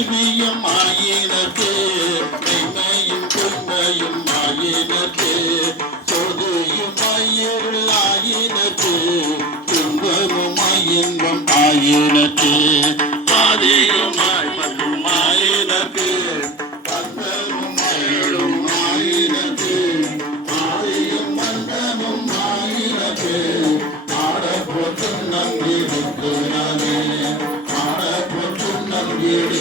கேள்வியும் ஆயினத்து மெய்மையும் பொய்மையும் ஆயினத்து சொதையும் ஆயிருள் ஆயினத்து துன்பமும் இன்பம் ஆயினத்து ஆதியுமாய் மற்றும் ஆயினத்து பந்தமும் அயலும் ஆயினத்து ஆதியும் மந்தமும் ஆயினத்து ஆடப்போட்டு நம்பியிருக்கிறானே ஆடப்போட்டு நம்பியிருக்கிறானே